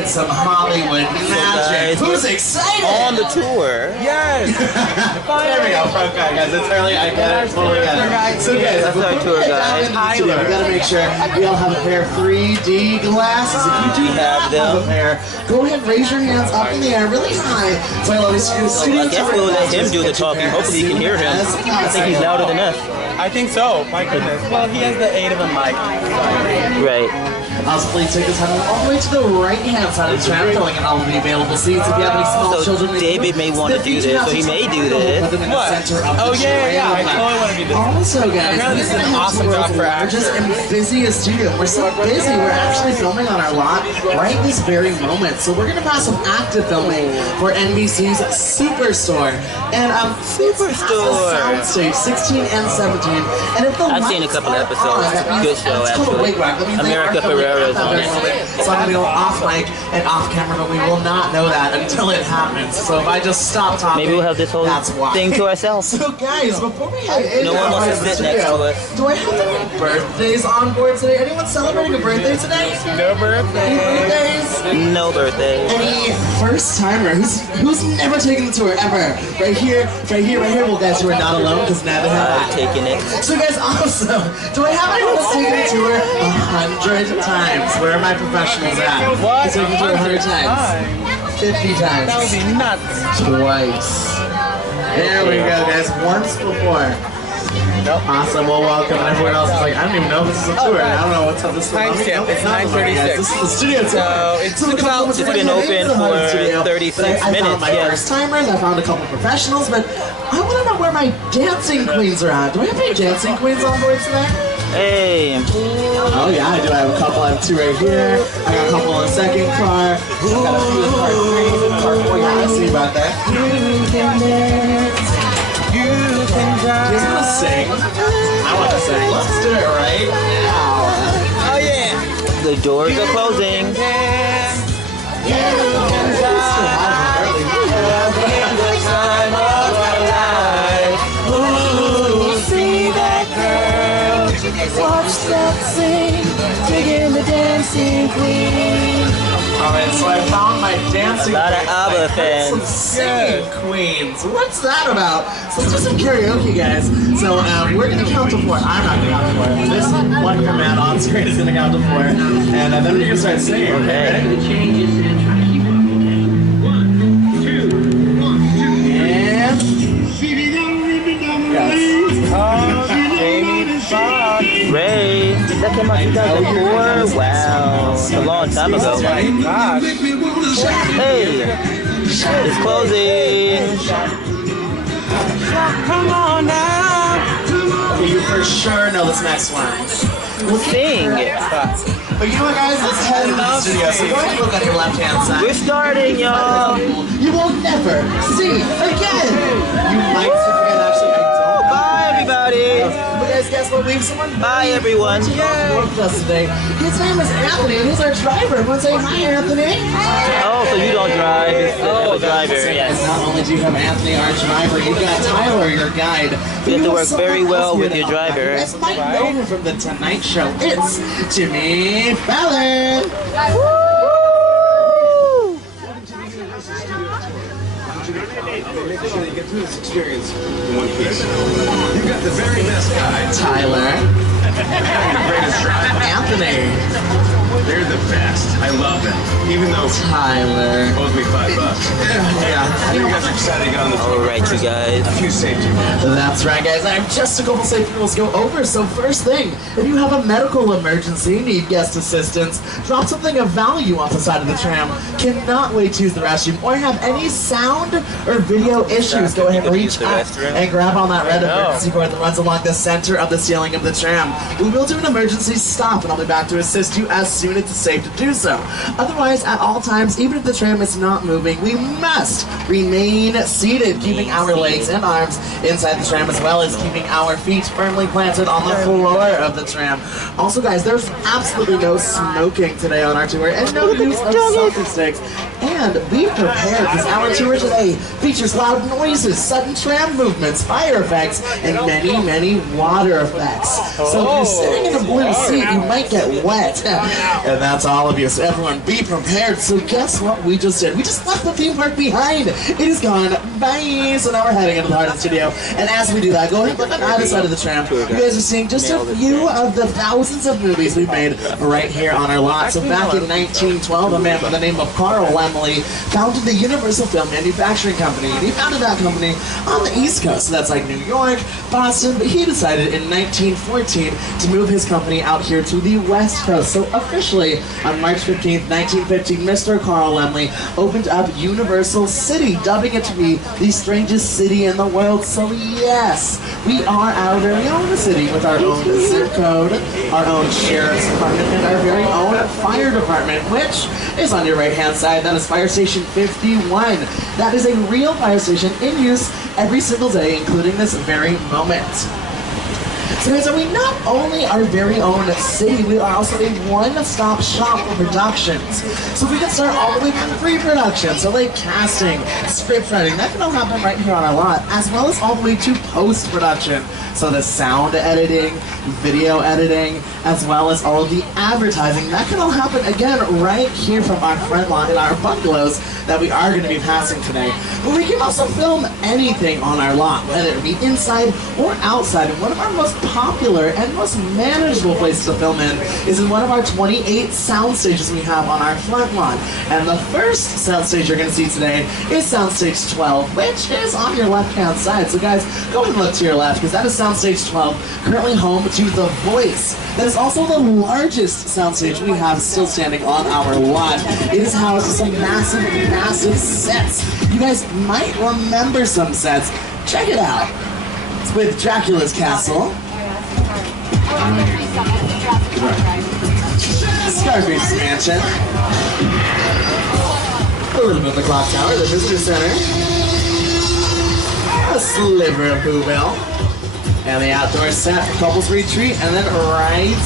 doing some Hollywood magic. Who's excited? On the tour. Yes! There we go, front guy, guys. It's early, I get it, totally get it. So guys, That's our tour guide. we gotta make sure we all have a pair of 3D glasses. If you do not have a pair, go ahead and raise your hands up in the air really high. So I always do studio. I guess we'll let him do the talking. Hopefully you can hear him. I think he's louder than us. I think so. My goodness. Well, he has the aid of a mic. Right. Also, please take this all the way to the right-hand side of the tram, filling in all of the available seats. If you have any small children, David may want to do this, so he may do this. What? Oh, yeah. I totally want to do this. Also, guys, Apparently this is an awesome job for actors. Just in the busiest studio. We're so busy. We're actually filming on our lot right this very moment. So we're gonna pass some active filming for NBC's Superstore and Superstore. Soundstage 16 and 17. And if the I've seen a couple episodes. Good show, actually. America Ferrera's on it. So I'm gonna go off mic and off camera, but we will not know that until it happens. So if I just stop talking, Maybe we'll have this whole thing to ourselves. So guys, before we head into No one wants to sit next to us. do I have any birthdays on board today? Anyone celebrating a birthday today? No birthday. Any birthdays? No birthday. Any first timer who's never taken the tour ever? Right here. Well, guys, you are not alone because neither have I've I. taken it. So guys, also, do I have anyone that's taken the tour 100 times? Where are my professionals at? What? Who's taken the tour 100 times? 50 times. That would be nuts. Twice. There we go, guys. Once before. Nope. Awesome. Well, welcome. And everyone else is like, I don't even know if this is a tour. I don't know what's up this Timestamp. It's 9:36. This is the studio tour. So it took about. It's been open for 36 I minutes. found my first timers. I found a couple professionals, but I want to know where my dancing queens are at. Do we have any dancing queens on board today? Hey. Oh yeah, I do. I have a couple. I have two right here. I got a couple in the second car. I got a few in car 3 and car 4. Yeah, I see about that. You can dance. You can drive. Just gonna sing. I want to sing. Let's do it right now. Oh yeah. The doors are closing. You can drive. In the time of our life. Ooh, see that girl. Watch that sing. Digging the dancing queen. Alright, so I found my dancing A lot of queens. ABBA I heard some fans. singing queens. What's that about? So let's do some karaoke, guys. So we're gonna count to 4. I'm not gonna count to 4. This one man on screen is gonna count to 4. And then we're gonna start singing. Okay, ready? Ray. That came out 2004? Wow. It's a long time ago. Oh my gosh. Hey. It's closing. Come on now. Okay, you for sure know this next one. Sing. But you know what, guys? Let's head into the studio. So go ahead and look at your left-hand side. We're starting, y'all. You will never see again. You might forget, actually, I don't. Bye, everybody. But guys, guess what? We have someone Bye, everyone. with us today. His name is Anthony, and he's our driver. Everyone say hi, Anthony. Oh, so you don't drive. It's the driver, And yes. not only do you have Anthony, our driver, you've got Tyler, your guide. You have to work someone very else well here with to your help out. driver. You guys might know him from the Tonight Show. It's Jimmy Fallon. Make sure you get through this experience in one piece. You've got the very best guy, Tyler. the greatest driver. Anthony. They're the best. I love them. Even though Tyler. it owes me $5. Yeah. I know you guys are excited to get on the tour. Alright, you guys. A few safety rules. That's right, guys. I have just a couple safety rules to go over. So first thing, if you have a medical emergency, need guest assistance, drop something of value off the side of the tram, cannot wait to use the restroom, or have any sound or video issues, go ahead and reach out and grab on that red emergency cord that runs along the center of the ceiling of the tram. We will do an emergency stop, and I'll be back to assist you as soon as it's safe to do so. Otherwise, at all times, even if the tram is not moving, we must remain seated, keeping our legs and arms inside the tram, as well as keeping our feet firmly planted on the floor of the tram. Also, guys, there's absolutely no smoking today on our tour, and no use of selfie sticks. And be prepared, because our tour today features loud noises, sudden tram movements, fire effects, and many, many water effects. So if you're sitting in a blue seat, you might get wet. And that's all of you. So everyone, be prepared. So guess what we just did? We just left the theme park behind. It is gone. Bye. So now we're heading into the heart of the studio. And as we do that, go ahead and look on either side of the tram. You guys are seeing just a few of the thousands of movies we've made right here on our lot. So back in 1912, a man by the name of Carl Laemmle founded the Universal Film Manufacturing Company. And he founded that company on the East Coast. So that's like New York, Boston. But he decided in 1914 to move his company out here to the West Coast. So officially, on March 15th, 1915, Mr. Carl Laemmle opened up Universal City, dubbing it to be the strangest city in the world. So yes, we are our very own city with our own zip code, our own sheriff's department, and our very own fire department, which is on your right-hand side. That is Fire Station 51. That is a real fire station in use every single day, including this very moment. So guys, we not only our very own city, we are also a one-stop shop for productions. So we can start all the way from pre-production, so like casting, script writing, that can all happen right here on our lot, as well as all the way to post-production. So the sound editing, video editing, as well as all of the advertising, that can all happen again right here from our front lot in our bungalows that we are going to be passing today. But we can also film anything on our lot, whether it be inside or outside. And one of our most popular and most manageable places to film in is in one of our 28 sound stages we have on our front lawn. And the first sound stage you're going to see today is sound stage 12, which is on your left-hand side. So guys, go ahead and look to your left, because that is sound stage 12, currently home to The Voice. That is also the largest soundstage we have still standing on our lot. It is housed with some massive, massive sets. You guys might remember some sets. Check it out. It's with Dracula's Castle, Scarface's Mansion, a little bit of the Clock Tower, the Visitor Center, a sliver of Whoville, and the outdoor set for couples retreat, and then right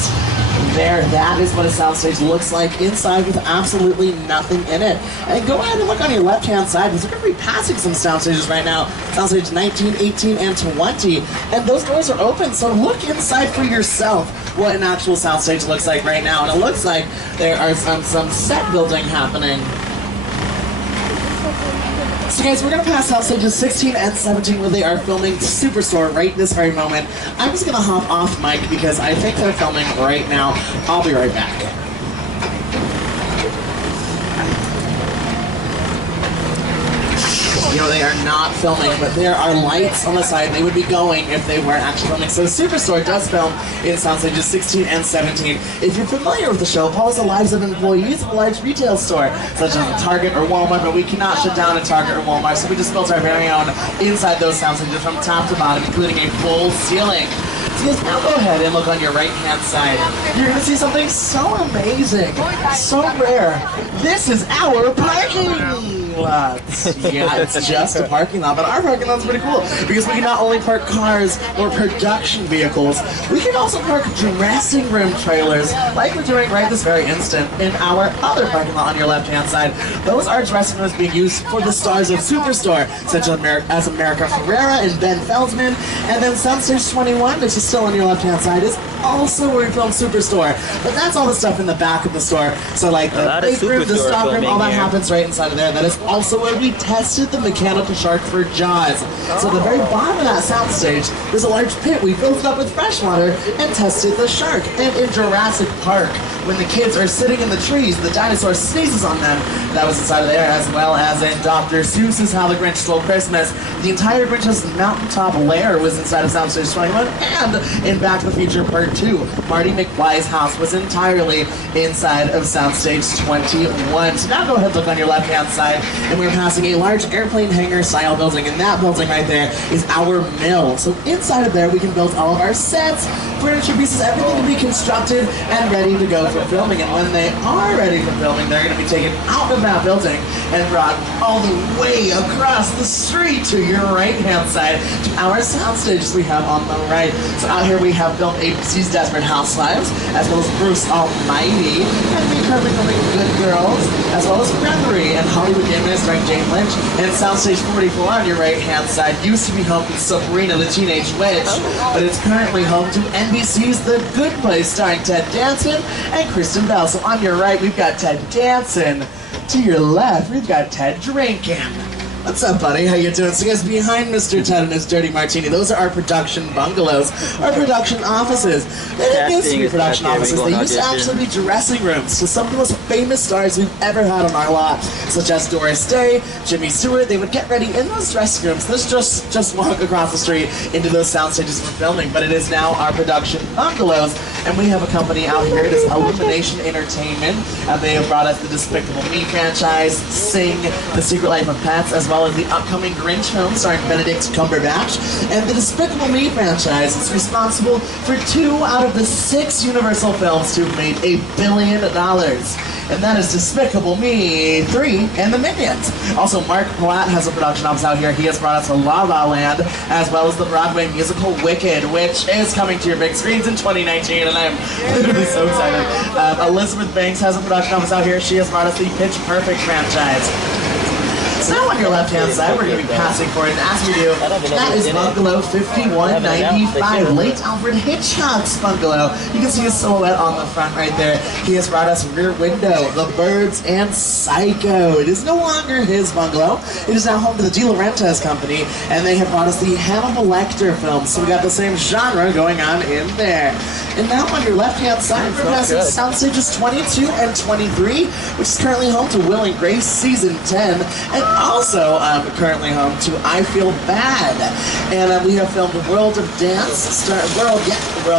there, that is what a soundstage looks like inside with absolutely nothing in it. And go ahead and look on your left-hand side, because we're going to be passing some soundstages right now. Soundstage 19, 18, and 20. And those doors are open, so look inside for yourself what an actual soundstage looks like right now. And it looks like there are some set building happening. So guys, we're going to pass out stages 16 and 17 where they are filming Superstore right this very moment. I'm just going to hop off mic because I think they're filming right now. I'll be right back. You know, they are not filming, but there are lights on the side. They would be going if they weren't actually filming. So Superstore does film in sound stages 16 and 17. If you're familiar with the show, follows the lives of employees of a large retail store, such as Target or Walmart, but we cannot shut down a Target or Walmart, so we just built our very own inside those sound stages from top to bottom, including a full ceiling. So yes, now go ahead and look on your right-hand side. You're going to see something so amazing, so rare. This is our parking lot. Yeah, it's just a parking lot, but our parking lot's pretty cool because we can not only park cars or production vehicles, we can also park dressing room trailers like we're doing right this very instant in our other parking lot on your left-hand side. Those are dressing rooms being used for the stars of Superstore, such as America Ferrera and Ben Feldman. And then Soundstage 21, which is still on your left-hand side, is also where we film Superstore. But that's all the stuff in the back of the store. So like the big room, the stock room, all that happens right inside of there. That is also where we tested the mechanical shark for Jaws. So at the very bottom of that soundstage, there's a large pit. We filled it up with fresh water and tested the shark. And in Jurassic Park, when the kids are sitting in the trees, the dinosaur sneezes on them. That was inside of there, as well as in Dr. Seuss's How the Grinch Stole Christmas. The entire Grinch's mountaintop lair was inside of Soundstage 21, and in Back to the Future Part 2, Marty McFly's house was entirely inside of Soundstage 21. So now go ahead and look on your left-hand side, and we're passing a large airplane hangar-style building, and that building right there is our mill. So inside of there, we can build all of our sets, furniture pieces, everything to be constructed and ready to go for filming. And when they are ready for filming, they're going to be taken out of that building and brought all the way across the street to your right-hand side to our sound stages we have on the right. So out here we have filmed ABC's Desperate Housewives, as well as Bruce Almighty, and we currently filming Good Girls, as well as Reverie and Hollywood Gamer starring Jane Lynch. And Soundstage 44 on your right-hand side used to be home to Sabrina the Teenage Witch, but it's currently home to NBC's The Good Place, starring Ted Danson and Kristen Bell. So on your right, we've got Ted Danson. To your left, we've got Ted drinking. What's up, buddy? How you doing? So, guys, behind Mr. Ted and his Dirty Martini, those are our production bungalows, our production offices. They didn't used to be production offices. They used to actually be dressing rooms to some of the most famous stars we've ever had on our lot, such as Doris Day, Jimmy Stewart. They would get ready in those dressing rooms. Let's just walk across the street into those sound stages for filming, but it is now our production bungalows, and we have a company out here. It is Illumination Entertainment, and they have brought us the Despicable Me franchise, Sing, The Secret Life of Pets, as well as the upcoming Grinch film starring Benedict Cumberbatch. And the Despicable Me franchise is responsible for 2 out of the 6 Universal films to have made $1 billion. And that is Despicable Me 3 and the Minions. Also, Mark Platt has a production office out here. He has brought us to La La Land, as well as the Broadway musical Wicked, which is coming to your big screens in 2019, and I'm literally so excited. Elizabeth Banks has a production office out here. She has brought us the Pitch Perfect franchise. So now on your left-hand side, we're going to be passing for it, and as we do, that is Bungalow 5195, late Alfred Hitchcock's bungalow. You can see his silhouette on the front right there. He has brought us Rear Window, The Birds, and Psycho. It is no longer his bungalow. It is now home to the De Laurentiis Company, and they have brought us the Hannibal Lecter films, so we got the same genre going on in there. And now on your left-hand side, we're passing sound stages 22 and 23, which is currently home to Will and Grace Season 10, and also currently home to I Feel Bad. And we have filmed World of Dance, World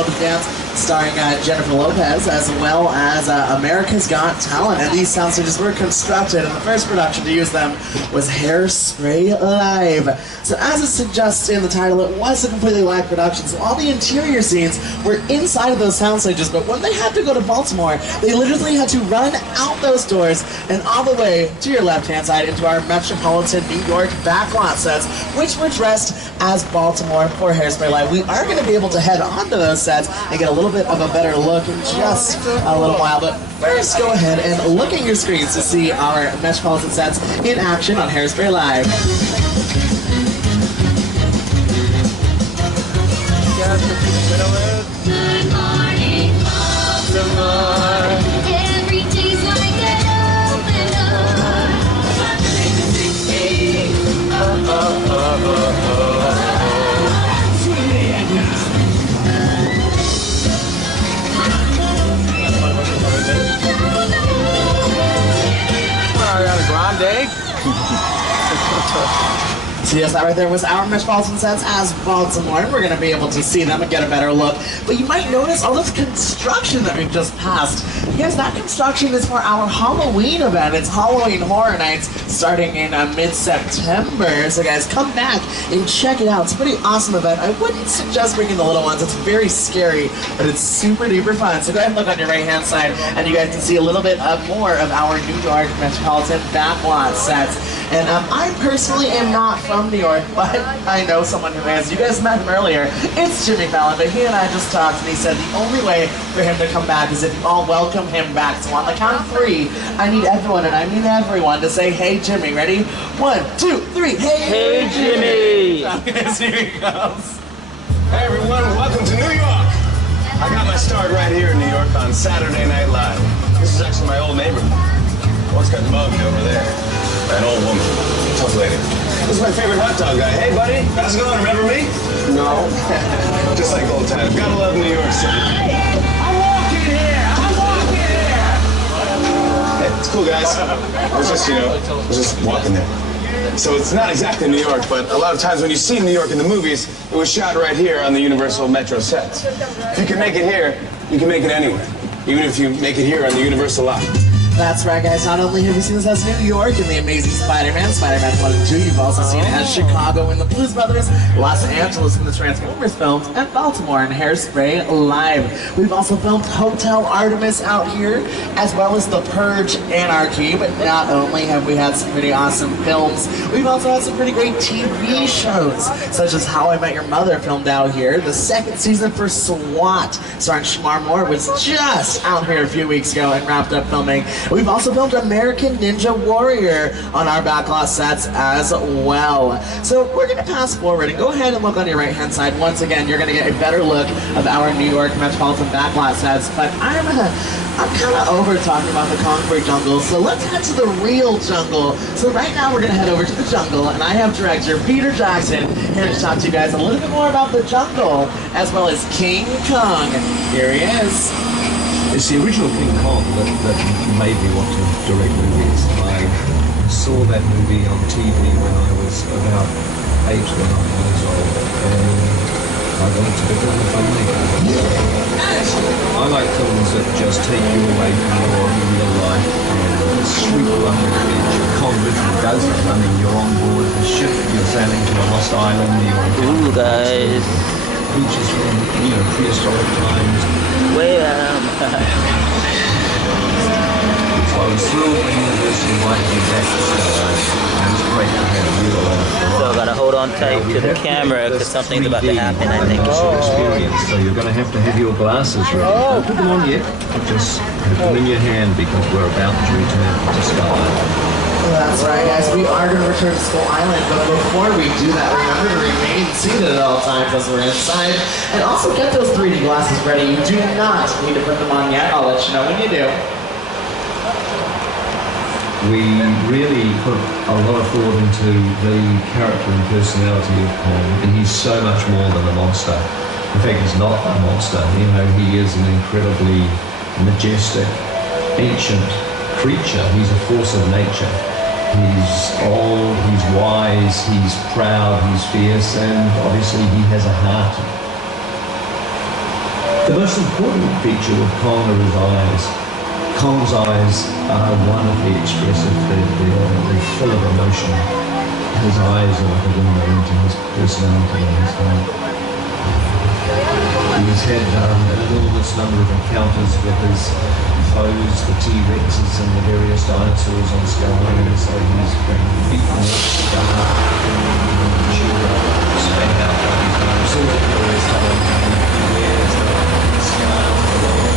of Dance, starring Jennifer Lopez, as well as America's Got Talent. And these sound stages were constructed, and the first production to use them was Hairspray Live. So as it suggests in the title, it was a completely live production, so all the interior scenes were inside of those sound stages, but when they had to go to Baltimore, they literally had to run out those doors and all the way to your left-hand side into our Metropolitan New York backlot sets, which were dressed as Baltimore for Hairspray Live. We are going to be able to head onto those sets and get a little bit of a better look in just a little while, but first go ahead and look at your screens to see our Metropolitan sets in action on Hairspray Live. Good morning, Baltimore. Every day's like an open door. Ariana Grande. So yes, that right there was our Metropolitan sets as Baltimore. We're going to be able to see them and get a better look. But you might notice all this construction that we've just passed. Yes, that construction is for our Halloween event. It's Halloween Horror Nights starting in mid-September. So guys, come back and check it out. It's a pretty awesome event. I wouldn't suggest bringing the little ones. It's very scary, but it's super duper fun. So go ahead and look on your right-hand side, and you guys can see a little bit more of our New York Metropolitan backlot sets. And I personally am not from New York, but I know someone who is. You guys met him earlier. It's Jimmy Fallon, but he and I just talked, and he said the only way for him to come back is if you all welcome him back. So on the count of 3, I need everyone, and I mean everyone, to say, "Hey, Jimmy." Ready? 1, 2, 3. Hey, Jimmy! Here he goes. Hey everyone, welcome to New York. I got my start right here in New York on Saturday Night Live. This is actually my old neighborhood. Once got mugged over there. An old woman. Tough lady. This is my favorite hot dog guy. Hey buddy, how's it going? Remember me? No. Just like old times. Gotta love New York City. Hey, I'm walking here! Hey, it's cool guys. I was just walking there. So it's not exactly New York, but a lot of times when you see New York in the movies, it was shot right here on the Universal Metro sets. If you can make it here, you can make it anywhere. Even if you make it here on the Universal lot. That's right, guys. Not only have you seen this as New York in The Amazing Spider-Man, Spider-Man 1 and 2, you've also seen it as Chicago in The Blues Brothers, Los Angeles in the Transformers films, and Baltimore in Hairspray Live. We've also filmed Hotel Artemis out here, as well as The Purge Anarchy. But not only have we had some pretty awesome films, we've also had some pretty great TV shows, such as How I Met Your Mother filmed out here. The second season for SWAT, starring Shamar Moore, was just out here a few weeks ago and wrapped up filming. We've also filmed American Ninja Warrior on our backlot sets as well. So we're going to pass forward and go ahead and look on your right-hand side. Once again, you're going to get a better look of our New York Metropolitan backlot sets, but I'm kind of over talking about the concrete jungle, so let's head to the real jungle. So right now we're going to head over to the jungle, and I have director Peter Jackson here to talk to you guys a little bit more about the jungle, as well as King Kong. Here he is. It's the original King Kong that made me want to direct movies. I saw that movie on TV when I was about 8 or 9 years old, and I wanted to become a filmmaker. I like films that just take you away from your real life and sweep you under the edge. Kong literally does it. I mean, you're on board the ship, you're sailing to a lost island, you're Ooh, guys. creatures from, prehistoric times. So I was thrilled when the university invited me back to Stella, and it's great to have you along. So I gotta hold on tight to the camera because something's about to happen, I think. Experience. So you're going to have your glasses ready. Don't put them on yet. Just have them in your hand because we're about to return to Skull Island. That's right, guys. We are going to return to Skull Island, but before we do that, remember to remain seated at all times as we're inside, and also get those 3D glasses ready. You do not need to put them on yet. I'll let you know when you do. We really put a lot of thought into the character and personality of Kong, and he's so much more than a monster. In fact, he's not a monster. He is an incredibly majestic, ancient creature. He's a force of nature. He's old, he's wise, he's proud, he's fierce, and obviously he has a heart. The most important feature of Kong are his eyes. Kong's eyes are wonderfully expressive. They're full of emotion. His eyes are like a window into his personality and his heart. He's had an enormous number of encounters with his foes, the T-Rexes and the various dinosaurs on Skull Island, so he's been beaten up, scarred, chewed up, spat out by his dinosaurs at various times. He wears the scar on the wall.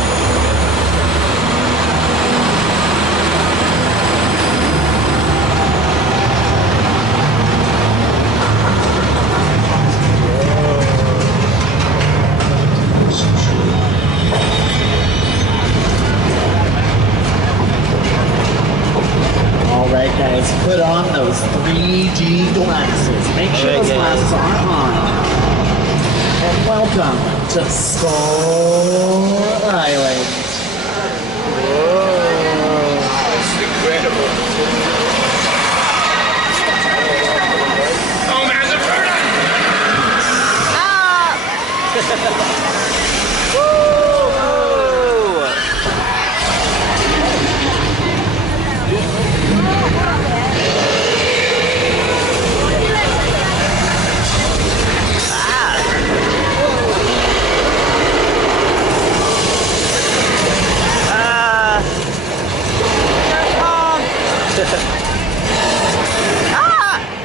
Alright guys, put on those 3D glasses. Make sure those glasses are on. And welcome to Skull Island. Whoa. It's incredible. Oh man, the burner!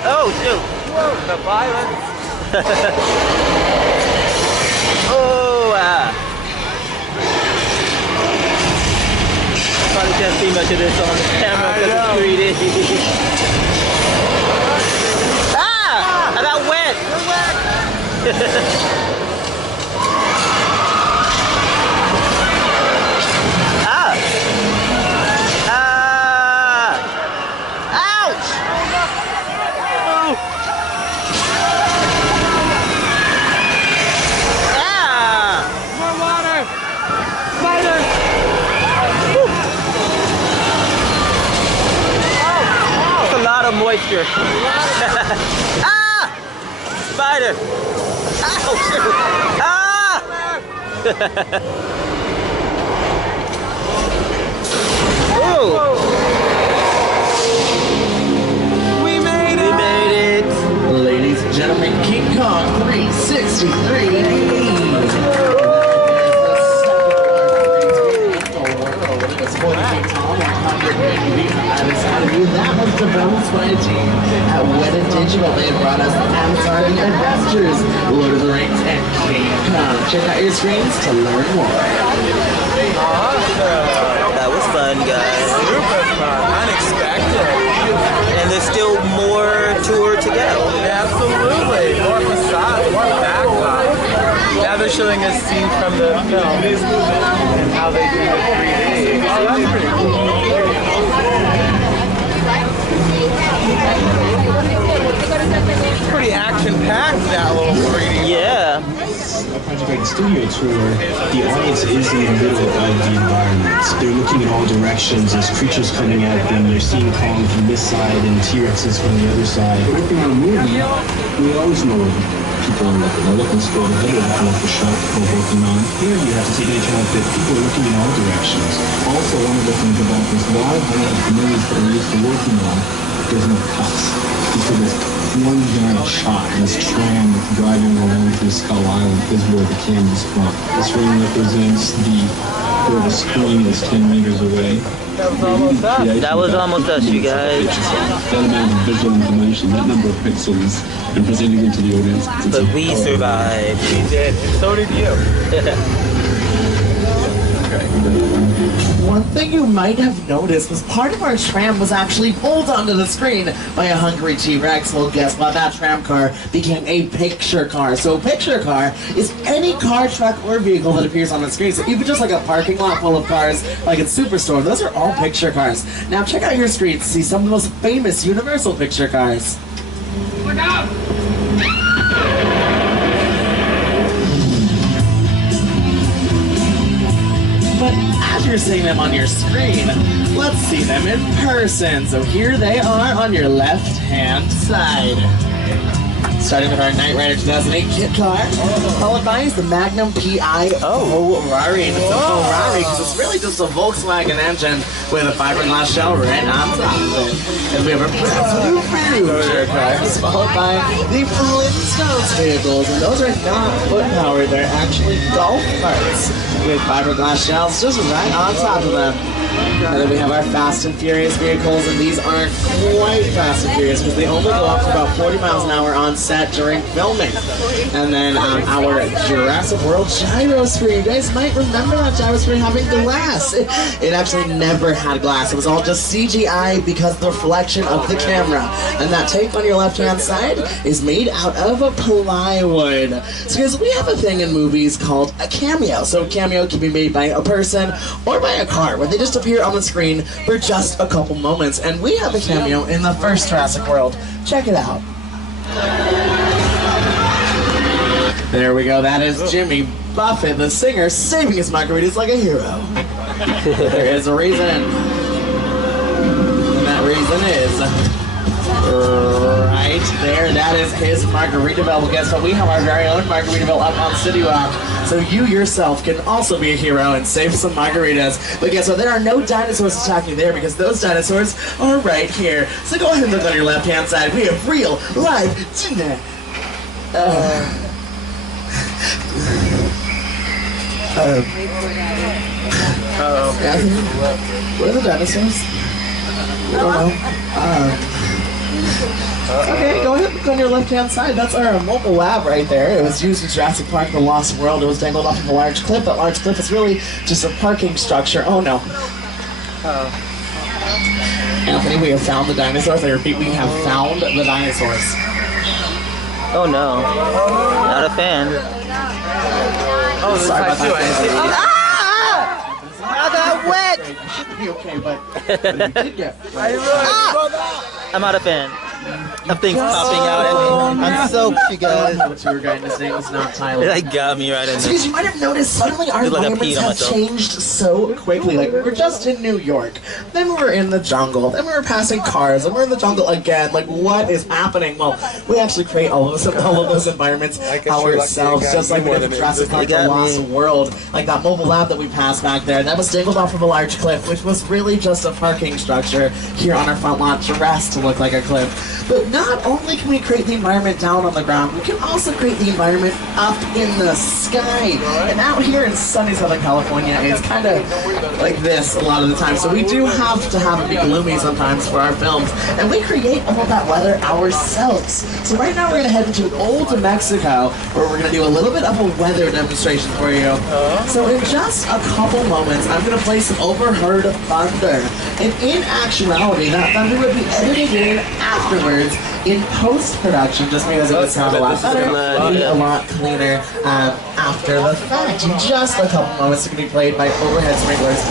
Oh, shoot. Whoa, the violence. Probably can't see much of this on the camera because it's 3D. I got wet. You're wet. Ouch! More water! Spider! That's a lot of moisture. Spider! Ooh! We made it! Ladies and gentlemen, King Kong 363. That was developed by a team at Weta Digital. They brought us Avatar: The Adventures, Lord of the Rings, and King Kong. Check out your screens to learn more. That was fun, guys. Super fun. Unexpected. And there's still more tour to go. Absolutely. More facade, more backlot. Now they're showing us scenes from the film and how they do the 3D. Oh, that's pretty cool. Pretty action-packed, that little 3D. Yeah. A project like the studio tour, the audience is in the middle of the environment. They're looking in all directions. There's creatures coming at them. They're seeing Kong from this side and T-Rexes from the other side. Working on a movie, we always know what people are looking. They're looking straight ahead. They're looking at the shot we're working on. Here you have to take into account that people are looking in all directions. Also, one of the things about this, a lot of the movies that we're used to working on, there's no cuts. Because it's one giant shot, and this tram driving along through Skull Island is where the camera's from. This ring represents where the screen is 10 meters away. That was almost us. That was almost us, you guys. That amount of visual information, that number of pixels, and presenting it to the audience. But we survived. We did. So did you. One thing you might have noticed was part of our tram was actually pulled onto the screen by a hungry T-Rex. Well, guess what? That tram car became a picture car. So a picture car is any car, truck, or vehicle that appears on the screen. So even just like a parking lot full of cars, like in Superstore, those are all picture cars. Now check out your screen to see some of the most famous Universal picture cars. Look out! But as you're seeing them on your screen, let's see them in person. So here they are on your left-hand side. Starting with our Knight Rider 2008 kit car, followed by is the Magnum PI Ferrari. And it's a Ferrari because it's really just a Volkswagen engine with a fiberglass shell right on top of it. And we have a brand new picture cars, followed by the Flintstones vehicles. And those are not foot-powered, they're actually golf carts with fiberglass shells just right on top of them. And then we have our Fast and Furious vehicles, and these aren't quite Fast and Furious because they only go up to about 40 miles an hour on set during filming. And then our Jurassic World gyrosphere. You guys might remember that gyrosphere having glass. It actually never had glass. It was all just CGI because of the reflection of the camera. And that tape on your left-hand side is made out of a plywood. So guys, we have a thing in movies called a cameo. So a cameo can be made by a person or by a car, where they just appear on the screen for just a couple moments. And we have a cameo in the first Jurassic World. Check it out. There we go. That is Jimmy Buffett, the singer, saving his margaritas like a hero. There is a reason. And that reason is right there. That is his Margaritaville. Well, guess what? We have our very own Margaritaville up on City Walk. So you yourself can also be a hero and save some margaritas. But guess what? There are no dinosaurs attacking you there because those dinosaurs are right here. So go ahead and look on your left-hand side. We have real, live, where are the dinosaurs? I don't know. Okay, go ahead and look on your left-hand side. That's our mobile lab right there. It was used in Jurassic Park: The Lost World. It was dangled off of a large cliff. That large cliff is really just a parking structure. Oh no. Anthony, we have found the dinosaurs. I repeat, we have found the dinosaurs. Oh no. Not a fan. Oh, Sorry about that. I got wet! You should be okay, but you did get I'm not a fan of things popping out at me. I'm soaked, you guys. The tour guide, his name is not Tyler. That got me right in So there. guys, you might have noticed suddenly our Look like I environments peed on have myself. changed so quickly. Like, we were just in New York, then we were in the jungle, then we were passing cars, and we're in the jungle again. Like, what is happening? Well, we actually create all of those environments ourselves, just like we did in Jurassic Park: The Lost World. Like that mobile lab that we passed back there, that was dangled off of a large cliff, which was really just a parking structure here on our front lawn, dressed to look like a cliff. But not only can we create the environment down on the ground, we can also create the environment up in the sky. And out here in sunny Southern California, it's kind of like this a lot of the time. So we do have to have it be gloomy sometimes for our films. And we create all of that weather ourselves. So right now we're going to head into Old Mexico, where we're going to do a little bit of a weather demonstration for you. So in just a couple moments, I'm going to play some overheard thunder. And in actuality, that thunder would be edited in afterwards in post-production, just because it would sound a lot better, be a lot cleaner after the fact. In just a couple moments, it can be played by overhead sprinklers.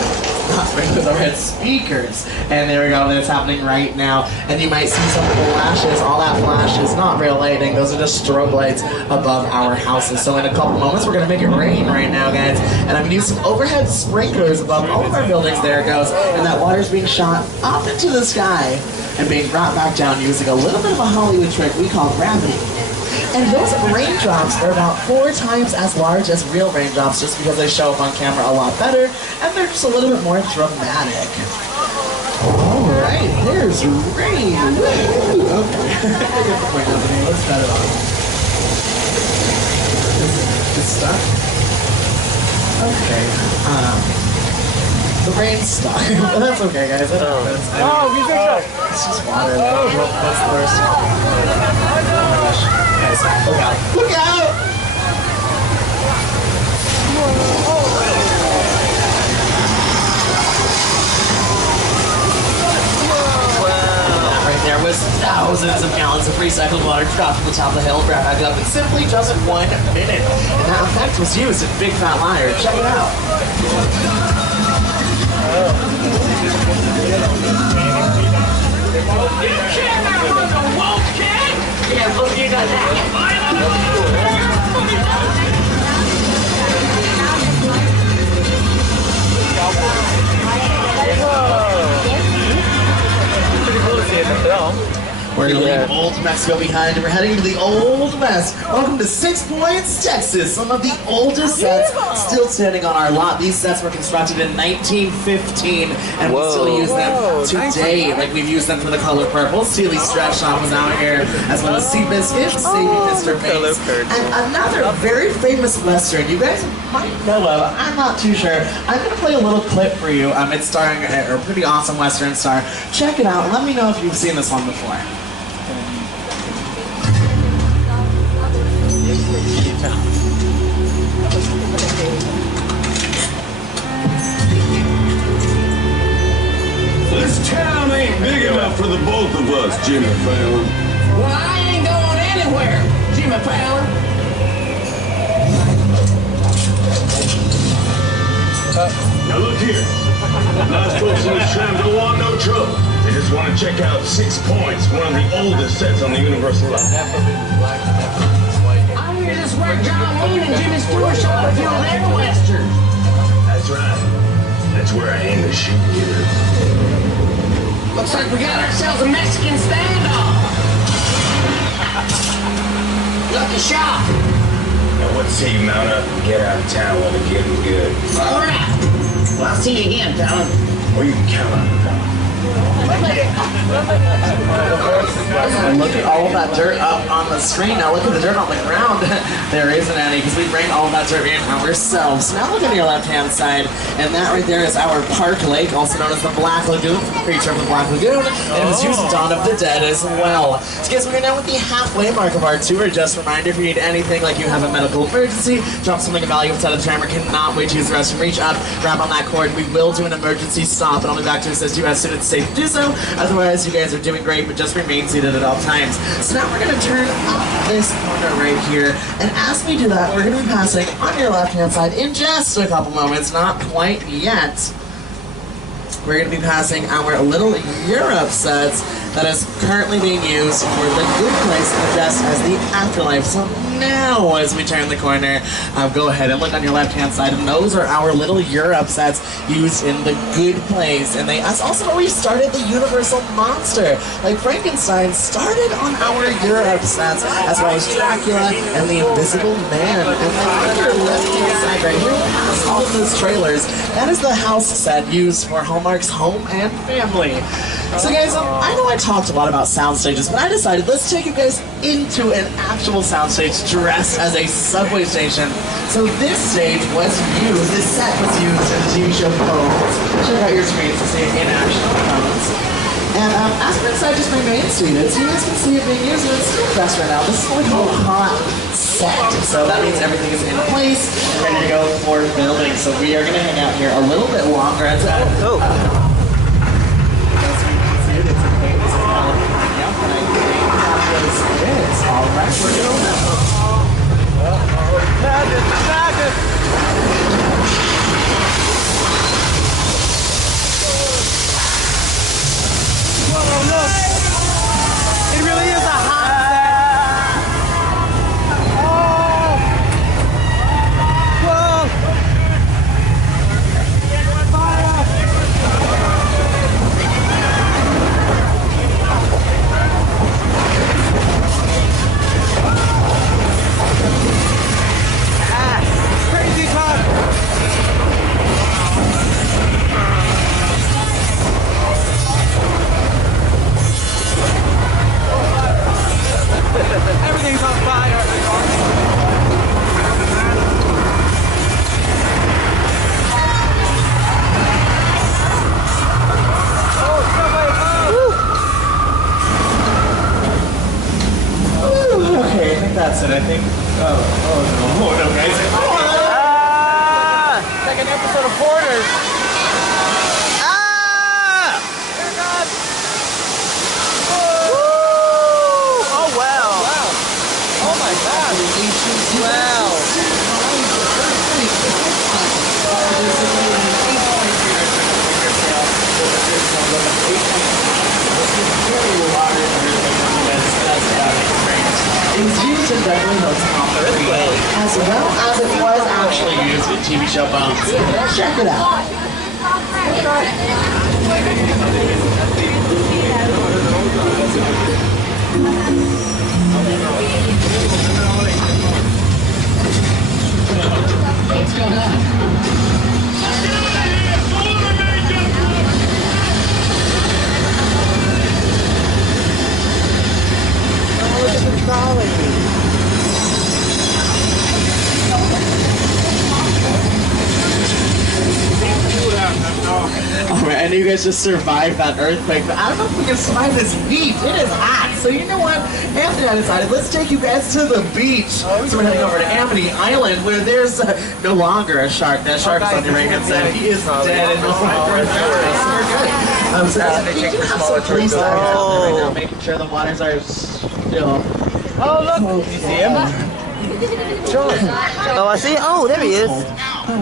Not sprinklers, overhead speakers. And there we go, that's happening right now. And you might see some flashes. All that flash is not real lighting. Those are just strobe lights above our houses. So in a couple moments, we're going to make it rain right now, guys. And I'm going to use some overhead sprinklers above all of our buildings. There it goes. And that water's being shot up into the sky and being brought back down using a little bit of a Hollywood trick we call gravity. And those raindrops are about 4 times as large as real raindrops, just because they show up on camera a lot better, and they're just a little bit more dramatic. Alright, there's rain. Woo! Okay. Let's set it on. It's stuck? Okay. The rain's stuck. But that's okay, guys. It happens. Oh, you think so? It's just water. That's the worst. Oh my gosh. Guys, look out. Look out! That right there was thousands of gallons of recycled water dropped from the top of the hill, brought back up in simply just 1 minute. And that effect was used in Big Fat Liar. Check it out. You can't run the wolf, kid! Yeah, look, you got that. Pretty cool to see in the film. We're going to leave Old Mexico behind and we're heading to the Old West. Welcome to 6 Points, Texas. Some of the oldest sets still standing on our lot. These sets were constructed in 1915 and we still use them today. Like we've used them for The Color Purple. Sealy Stretch Shop was out here, as well as Seabiscuit, Saving Mr. Bates. And another very famous Western you guys might know of, I'm not too sure. I'm going to play a little clip for you. It's starring a pretty awesome Western star. Check it out and let me know if you've seen this one before. This town ain't big enough for the both of us, Jimmy Fallon. Well, I ain't going anywhere, Jimmy Fallon. Now look here. Nice folks in this tram don't want no trouble. They just want to check out 6 Points, one of the oldest sets on the Universal line. I hear this where John Wayne and Jimmy Stewart shot a few of their westerns. That's right. That's where I aim to shoot you. Looks like we got ourselves a Mexican standoff. Lucky shot. Now what say you mount up and get out of town while they're getting good? All right. Well, I'll see you again, fella. Or you can count on it, fella. And look at all of that dirt up on the screen. Now look at the dirt on the ground. There isn't any because we bring all of that dirt in ourselves. Now look at your left-hand side, and that right there is our Park Lake, also known as the Black Lagoon, Creature of the Black Lagoon, and it was used in Dawn of the Dead as well. So guys, we're now at the halfway mark of our tour. Just a reminder, if you need anything, like you have a medical emergency, drop something of value inside of the tram, or cannot wait to use the restroom, reach up, grab on that cord. We will do an emergency stop, and I'll be back to assist you as soon as it's safe to do so. Otherwise, you guys are doing great, but just remain seated at all times. So now we're going to turn up this corner right here, and as we do that, we're going to be passing on your left-hand side in just a couple moments, not quite yet. We're going to be passing our little Europe sets that is currently being used for the Good Place just as the Afterlife. So now, as we turn the corner, go ahead and look on your left-hand side, and those are our little Europe sets used in the Good Place. And that's also where we started the Universal Monster. Like Frankenstein started on our Europe sets, as well as Dracula and the Invisible Man. And then on your left-hand side right here, past all of those trailers, that is the house set used for Hallmark's Home and Family. So guys, I know I talked a lot about sound stages, but I decided let's take you guys into an actual soundstage dressed as a subway station. So this stage was used, this set was used in the TV show Phones. Check out your screens to see it in action on Phones. And as we're inside just my main students, you guys can see it being used and it's still dressed right now. This is what we call a hot set. So that means everything is in place and ready to go for building. So we are going to hang out here a little bit longer. Oh. Alright, we're Whoa, look! It really is a hot set! Oh! Whoa! Fire! Crazy hot! Everything's on fire. okay, I think that's it. I think. Oh no, guys. It's like an episode of Porters. Here it comes. Oh wow. Oh my god. Wow. It was used in Beverly Hills Cop 3, as well as it was actually used in TV show Bones. Check it out. Alright, I know you guys just survived that earthquake, but I don't know if we can survive this beach. It is hot. So you know what? Anthony and I decided, let's take you guys to the beach. So we're heading over to Amity Island, where there's no longer a shark. That shark is on your right hand side. He is dead and no longer a shark. So we're good. So we do have some police right now, making sure the waters are still. Oh look! Did you see him? Oh, I see. Oh, there he is. Do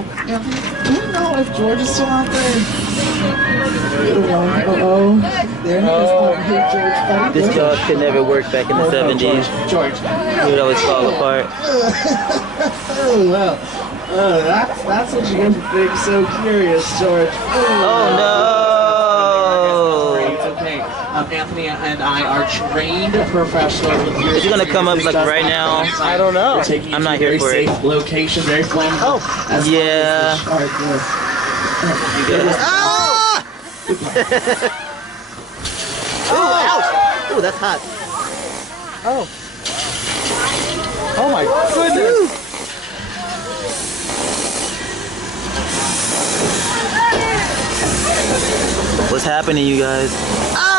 you know if George is still out there? Uh-oh. There he is. Oh, hey, George. Buddy. This dog could never work back in the 70s. George. He would always fall apart. Oh, well. That's what you get for being so curious, George. Oh no! It's okay. Anthony and I are trained professionals. Is he gonna come up like right now? I don't know. We're taking you I'm to not a here very for it. safe location, very flammable. As Yeah. long as the shark You good? Oh, ouch! Oh, that's hot. Oh. Oh my goodness. What's happening, you guys? Oh.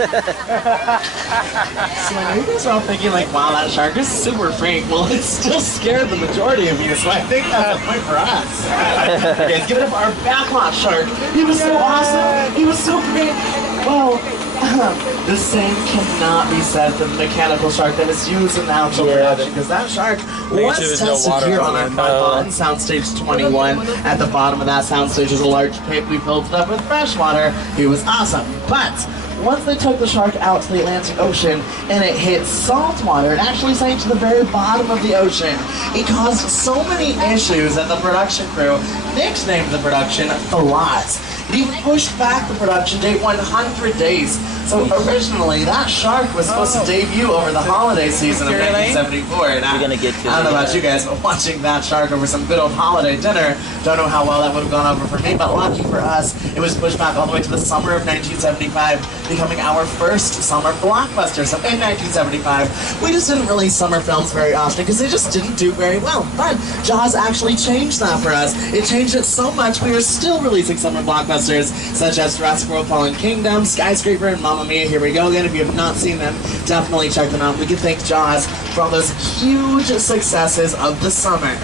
So I know you guys are all thinking like, wow, that shark is super frank. Well, it still scared the majority of you, so I think that's a point for us. Guys, give it up for our backlot shark. He was so awesome. He was so great. Well, the same cannot be said for the mechanical shark that is used in the outdoor production, because that shark was sure there's no tested water here on on our it, front lawn, Soundstage 21. At the bottom of that soundstage is a large pit we filled it up with fresh water. He was awesome, but once they took the shark out to the Atlantic Ocean and it hit salt water, it actually sank to the very bottom of the ocean. It caused so many issues that the production crew nicknamed the production BACKLOT. He pushed back the production date 100 days. So originally, that shark was supposed to debut over the holiday season of 1974. And I don't know about you guys, but watching that shark over some good old holiday dinner, don't know how well that would have gone over for me, but lucky for us, it was pushed back all the way to the summer of 1975, becoming our first summer blockbuster. So in 1975, we just didn't release summer films very often because they just didn't do very well. But Jaws actually changed that for us. It changed it so much, we are still releasing summer blockbusters such as Jurassic World Fallen Kingdom, Skyscraper, and Mamma Mia, Here We Go Again. If you have not seen them, definitely check them out. We can thank Jaws for all those huge successes of the summer.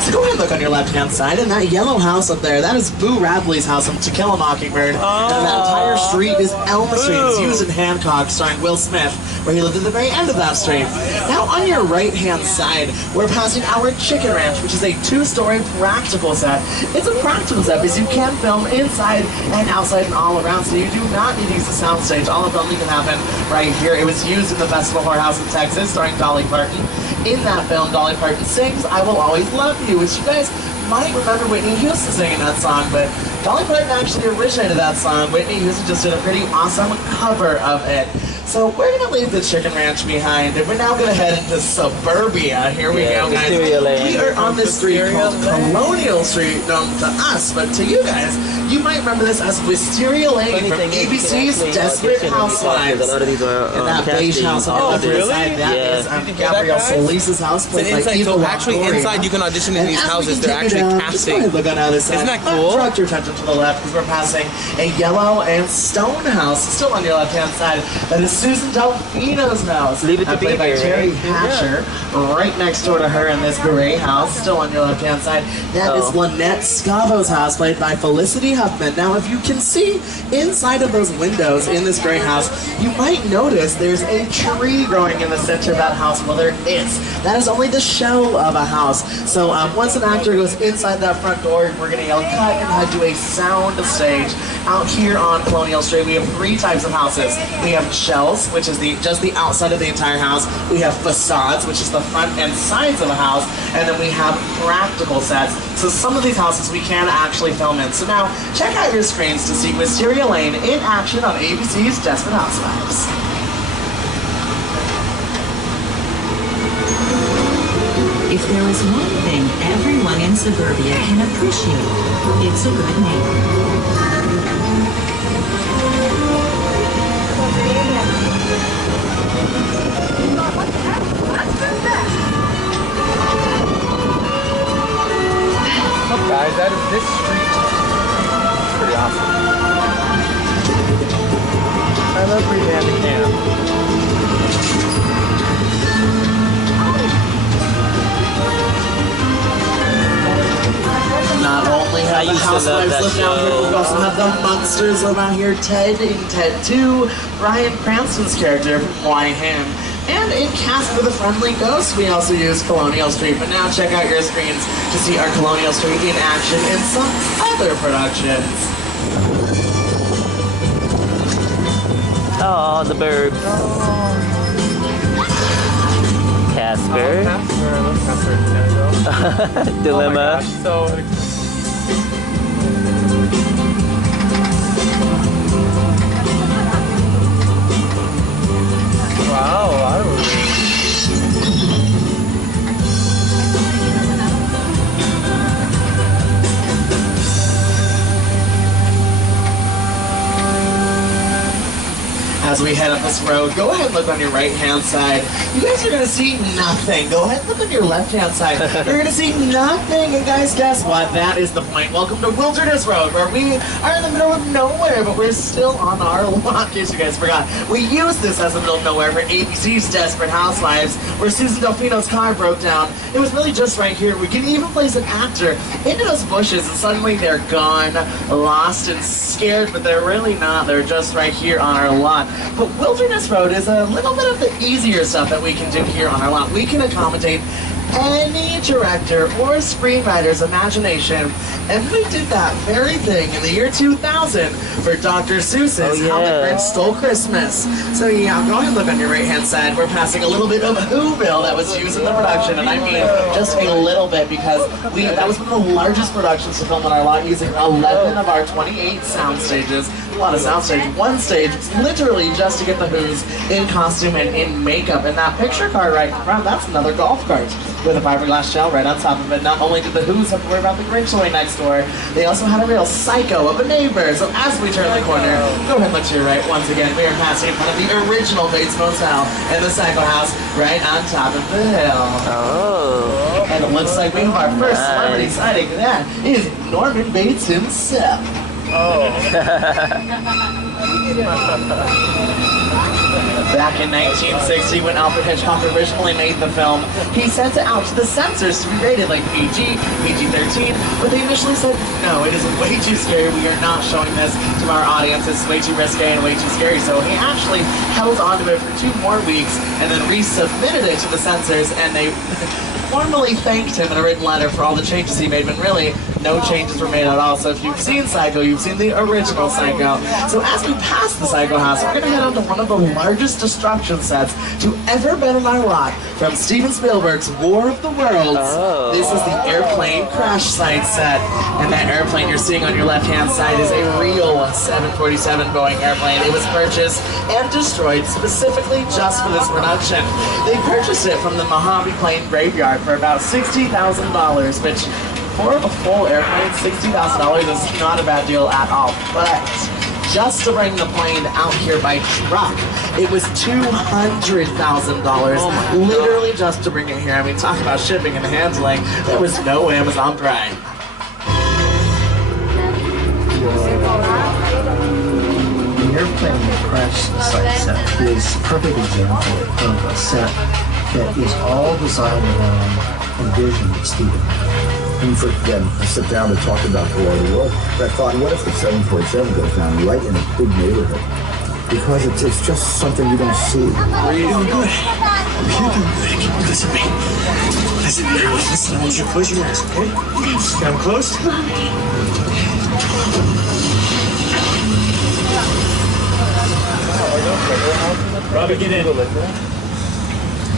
So go ahead and look on your left-hand side, and that yellow house up there, that is Boo Radley's house from To Kill a Mockingbird. And that entire street is Elm Street. It's used in Hancock, starring Will Smith, where he lived at the very end of that street. Now on your right-hand side, we're passing our Chicken Ranch, which is a 2-story practical set. It's a practical set because you can film inside and outside and all around, so you do not need to use the soundstage. All the filming can happen right here. It was used in the Festival Whorehouse in Texas, starring Dolly Parton. In that film, Dolly Parton sings I Will Always Love You, which you guys might remember Whitney Houston singing that song, but Dolly Parton actually originated that song. Whitney Houston just did a pretty awesome cover of it. So we're going to leave the Chicken Ranch behind, and we're now going to head into suburbia. Here we go, guys. We are on this street called Colonial Street, known to us, but to you guys, you might remember this as Wisteria Lane from ABC's Desperate Housewives. And that beige house on the left side, that is Gabrielle Solis's house, played by Eva So actually Longoria. inside you can audition in these houses. They're actually casting. Look on the other side. Isn't that cool? Direct your attention to the left because we're passing a yellow and stone house, still on your left-hand side. That is Susan Delfino's house. Leave it to played by Beaver, Terry right? Hatcher. Right next door to her in this gray house, still on your left-hand side. That is Lynette Scavo's house, played by Felicity Huffman. Now, if you can see inside of those windows in this gray house, you might notice there's a tree growing in the center of that house. Well, there is. That is only the shell of a house. So once an actor goes inside that front door, we're going to yell cut and head to a sound stage. Out here on Colonial Street, we have 3 types of houses. We have shells, which is just the outside of the entire house. We have facades, which is the front and sides of a house. And then we have practical sets. So some of these houses we can actually film in. So now, check out your screens to see Wisteria Lane in action on ABC's Desperate Housewives. If there is one thing everyone in suburbia can appreciate, it's a good neighbor. Look guys, that is this street. It's pretty awesome. I love Breezy Camp. Not only have the used to love housewives that live down here, show. we also have the monsters live out here. Ted in Ted 2, Bryan Cranston's character from Why Him. And in Cast for the Friendly Ghost, we also use Colonial Street. But now check out your screens to see our Colonial Street in action in some other productions. Oh, the birds. Casper. Casper, look, Casper, gonna go. Dilemma. Oh my gosh, so wow, a lot of movies. As we head up this road, go ahead and look on your right-hand side. You guys are going to see nothing. Go ahead and look on your left-hand side. You're going to see nothing. And guys, guess what? That is the point. Welcome to Wilderness Road, where we are in the middle of nowhere, but we're still on our lot, in case you guys forgot. We used this as the middle of nowhere for ABC's Desperate Housewives, where Susan Delfino's car broke down. It was really just right here. We can even place an actor into those bushes, and suddenly they're gone, lost, and scared, but they're really not. They're just right here on our lot. But Wilderness Road is a little bit of the easier stuff that we can do here on our lot. We can accommodate any director or screenwriter's imagination. And we did that very thing in the year 2000 for Dr. Seuss's How the Grinch Stole Christmas. So yeah, go ahead and look on your right-hand side. We're passing a little bit of Whoville that was used in the production, and I mean just a little bit because that was one of the largest productions to film on our lot, using 11 of our 28 sound stages. A lot of sound stage. One stage was literally just to get the Who's in costume and in makeup. And that picture card right in front, that's another golf cart with a fiberglass shell right on top of it. Not only did the Who's have to worry about the Grinch away next door, they also had a real psycho of a neighbor. So as we turn the corner, go ahead and look to your right. Once again, we are passing in front of the original Bates Motel and the Psycho House right on top of the hill. Oh. And it looks like we have our first celebrity sighting. That is Norman Bates himself. Oh. Back in 1960, when Alfred Hitchcock originally made the film, he sent it out to the censors to be rated like PG, PG-13, but they initially said, no, it is way too scary, we are not showing this to our audience, it's way too risque and way too scary. So he actually held on to it for 2 more weeks and then resubmitted it to the censors, and they formally thanked him in a written letter for all the changes he made, but really, no changes were made at all. So if you've seen Psycho, you've seen the original Psycho. So as we pass the Psycho House, we're going to head on to one of the largest destruction sets to ever been on our lot from Steven Spielberg's War of the Worlds. Oh. This is the airplane crash site set. And that airplane you're seeing on your left-hand side is a real 747 Boeing airplane. It was purchased and destroyed specifically just for this production. They purchased it from the Mojave Plane Graveyard for about $60,000, which for a full airplane, $60,000 is not a bad deal at all. But just to bring the plane out here by truck, it was $200,000, literally just to bring it here. I mean, talk about shipping and handling. There was no Amazon Prime. The airplane crash site set is a perfect example of a set that is all designed around a vision that Steven had. And for them, I sat down to talk about the War of the World. But I thought, what if the 747 goes down right in a big neighborhood? Because it's just something you don't see. Are you doing good? You're doing good. Listen to me. Listen, listen. I want you to close your eyes, okay? Got them closed? Robbie, get in.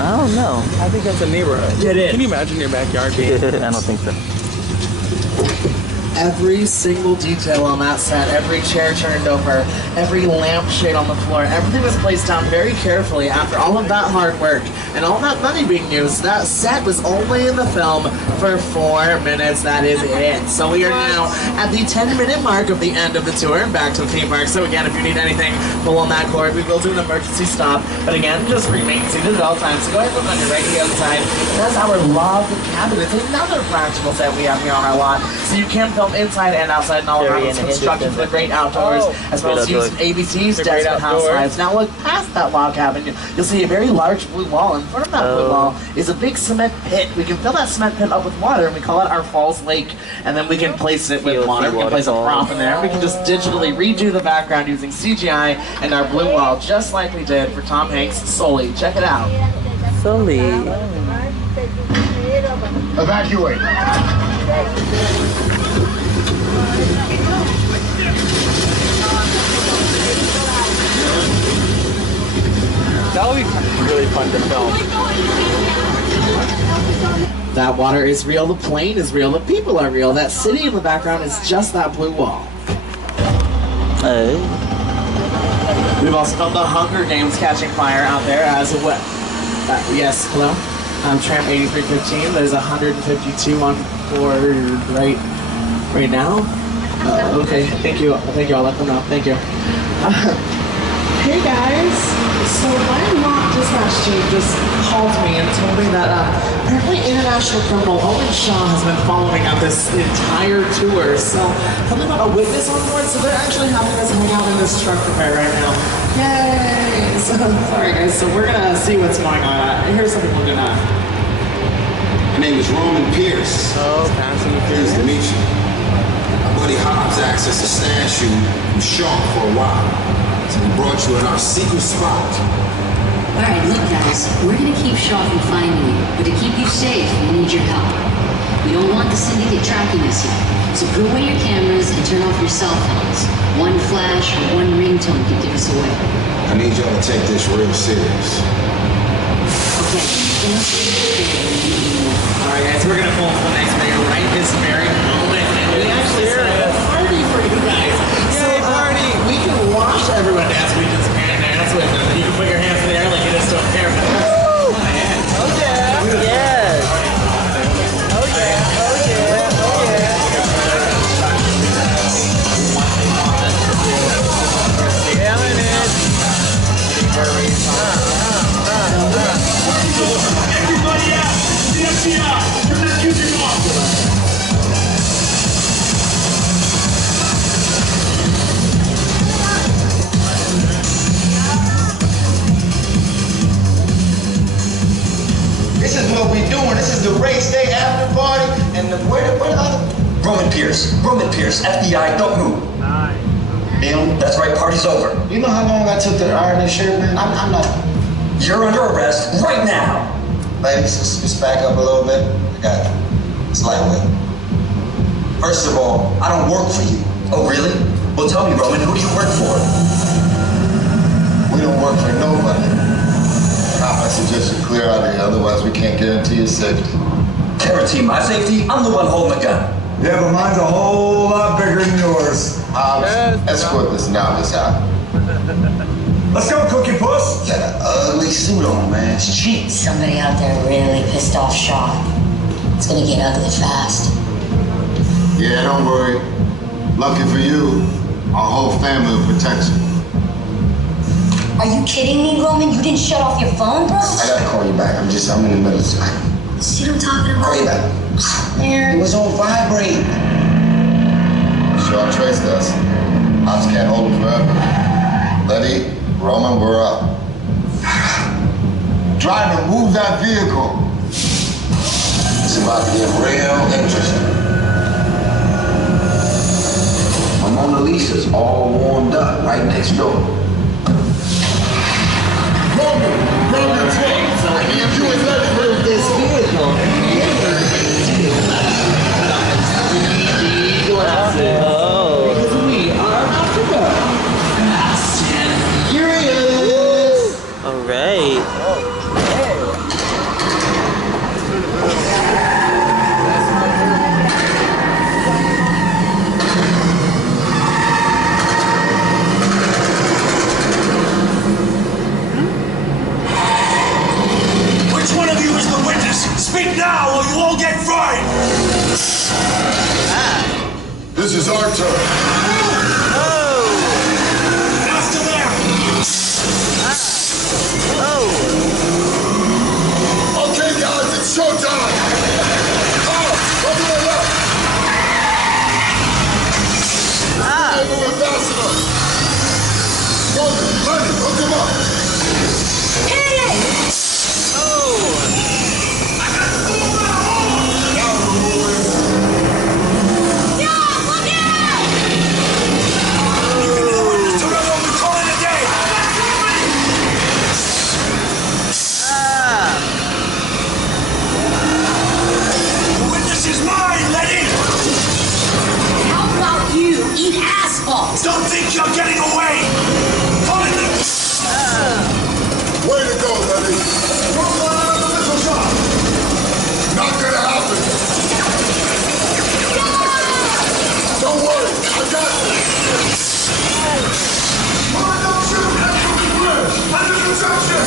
I don't know. I think that's a neighborhood. Get in. Can you imagine your backyard being? I don't think so. Every single detail on that set, every chair turned over, every lampshade on the floor, everything was placed down very carefully after all of that hard work and all that money being used. That set was only in the film for 4 minutes. That is it. So we are now at the 10-minute mark of the end of the tour and back to the theme park. So again, if you need anything, pull on that cord. We will do an emergency stop. But again, just remain seated at all times. So go ahead and look on your right-hand side. That's our log cabin. It's another practical set we have here on our lot. So you can film inside and outside and all around. It's constructed for the great outdoors, as well as using ABC's Desperate Housewives. Now look past that log cabin, you'll see a very large blue wall. In front of that blue wall is a big cement pit. We can fill that cement pit up with water, and we call it our Falls Lake. And then we can place it with water. We can place a prop in there. We can just digitally redo the background using CGI and our blue wall, just like we did for Tom Hanks' Sully. Check it out. Sully. Evacuate. That would be really fun to film. That water is real, the plane is real, the people are real. That city in the background is just that blue wall. Hey. We've also filmed the Hunger Games catching fire out there as well. Yes, hello? I'm Tramp 8315. There's 152 on board right now. Okay, thank you. I'll let them know. Thank you. Hey guys, so my lot dispatch team just called me and told me that apparently international criminal Owen Shaw has been following up this entire tour. So something about a witness on board, so they're actually having us hang out in this truck repair right now. Yay! So, sorry guys, so we're gonna see what's going on. Here's something we're gonna... My name is Roman Pierce. Oh, passing the Pleased to meet you. My buddy Hobbs asked us to stash you from Shaw for a while. So we brought you in our secret spot. Alright, look guys, please. We're gonna keep Shaw from finding you, but to keep you safe, we need your help. We don't want the syndicate tracking us here, so put away your cameras and turn off your cell phones. One flash or one ringtone can give us away. I need y'all to take this real serious. Okay. Alright guys, we're gonna pull the next video right this very moment. And we actually set up a party for you guys. So party! We can watch everyone dance. We just can't dance with them. You can put your hands in the air like it is to a pair. Oh yeah! Yes! Oh yeah! Oh yeah! Oh yeah! Feeling it! Everybody out! The FBI! Turn that music off! This is what we doing. This is the race day after party. And where the other? Roman Pierce, FBI, don't move. Neil, that's right, party's over. You know how long I took to iron this shirt, man? I'm not. You're under arrest right now. Ladies, let's back up a little bit. I got it. It's lightweight. First of all, I don't work for you. Oh, really? Well, tell me, Roman, who do you work for? We don't work for nobody. I suggest you clear out of here, otherwise we can't guarantee your safety. Guarantee my safety? I'm the one holding the gun. Yeah, but mine's a whole lot bigger than yours. Escort this novice out. Let's go, Cookie Puss. Got an ugly suit on, man. It's cheap. Somebody out there really pissed off Shaw. It's gonna get ugly fast. Yeah, don't worry. Lucky for you, our whole family will protect you. Are you kidding me, Roman? You didn't shut off your phone, bro? I gotta call you back. I'm in the middle of See what I'm talking about? Call you back. It was on vibrate. Shaw traced us. Ops can't hold him forever. Letty, Roman, we're up. Try to move that vehicle. It's about to get real interesting. My Mona Lisa's all warmed up right next door. Roman, run the tape. If you and Letty move this vehicle, Because we are Africa. Fast and furious. All right. Which one of you is the witness? Speak now or you all get fried! this is our turn. After them! Okay, guys, it's showtime. Open it up. Moving fast enough. Roman, Lenny, hook him up. Eat asphalt! Don't think you're getting away! Hold it! Way to go, Letty. Not gonna happen. Don't worry, I got this. Don't shoot! Under construction!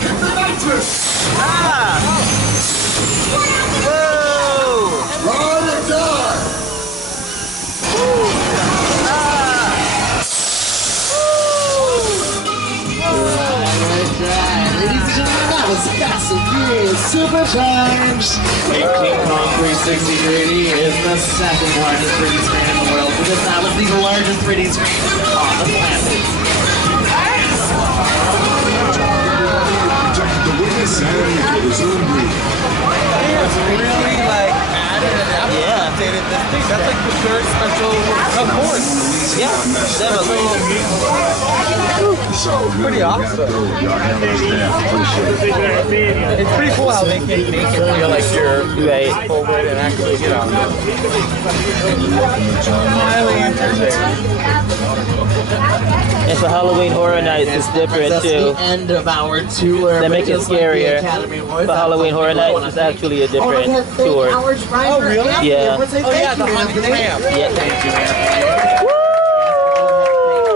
Hit the nitrous! Ride or die! Ladies and gentlemen, that was Fast and Furious Supercharged! A King Kong 360 3D is the second largest 3D screen in the world because that was the largest 3D screen on the planet. The witness and his own breed. It's really like added and updated this thing. That's like the third special, of course. Yeah, definitely. pretty awesome. It's pretty cool how they can make it feel like you're Right. forward and actually get on it. Highly entertaining. And for Halloween Horror Nights, it's different That's tue. the end of our tour. They make it Just like the scarier. Academy Awards, For I Halloween want Horror people to Nights, it's actually a I want to different thank tour. our driver, really? Anthony. Yeah. Everyone say Oh yeah, thank the you, haunted Anthony. tram. Yeah. Thank you, man.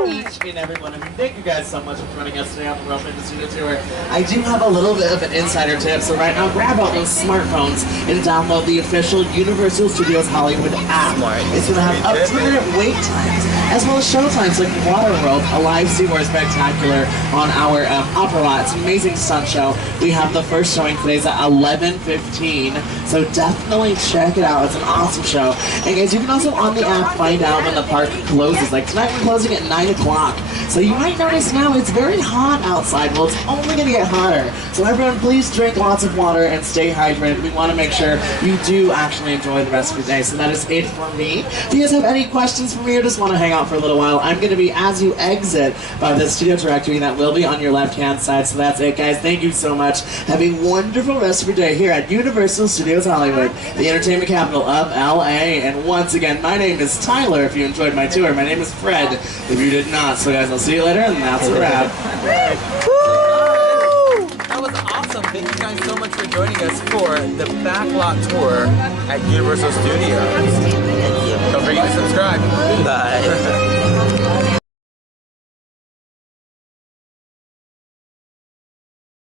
Each and every one of you. Thank you guys so much for joining us today on the Rope Industry Tour. I do have a little bit of an insider tip, so right now grab out those smartphones and download the official Universal Studios Hollywood app. It's going to have up to minute wait times, as well as show times like Waterworld, a live SeaWorld spectacular on our upper lot. It's an amazing stunt show. We have the first showing today's at 11:15, so definitely check it out. It's an awesome show. And guys, you can also on the app find out when the park closes. Like tonight we're closing at 9 o'clock. So you might notice now it's very hot outside. Well, it's only going to get hotter. So everyone, please drink lots of water and stay hydrated. We want to make sure you do actually enjoy the rest of your day. So that is it for me. If you guys have any questions for me or just want to hang out for a little while, I'm going to be, as you exit, by the studio directory that will be on your left-hand side. So that's it, guys. Thank you so much. Have a wonderful rest of your day here at Universal Studios Hollywood, the entertainment capital of LA. And once again, my name is Tyler. If you enjoyed my tour, my name is Fred. If you did not. So guys, I'll see you later, and that's a wrap. That was awesome. Thank you guys so much for joining us for the Backlot tour at Universal Studios. Don't forget to subscribe. Bye.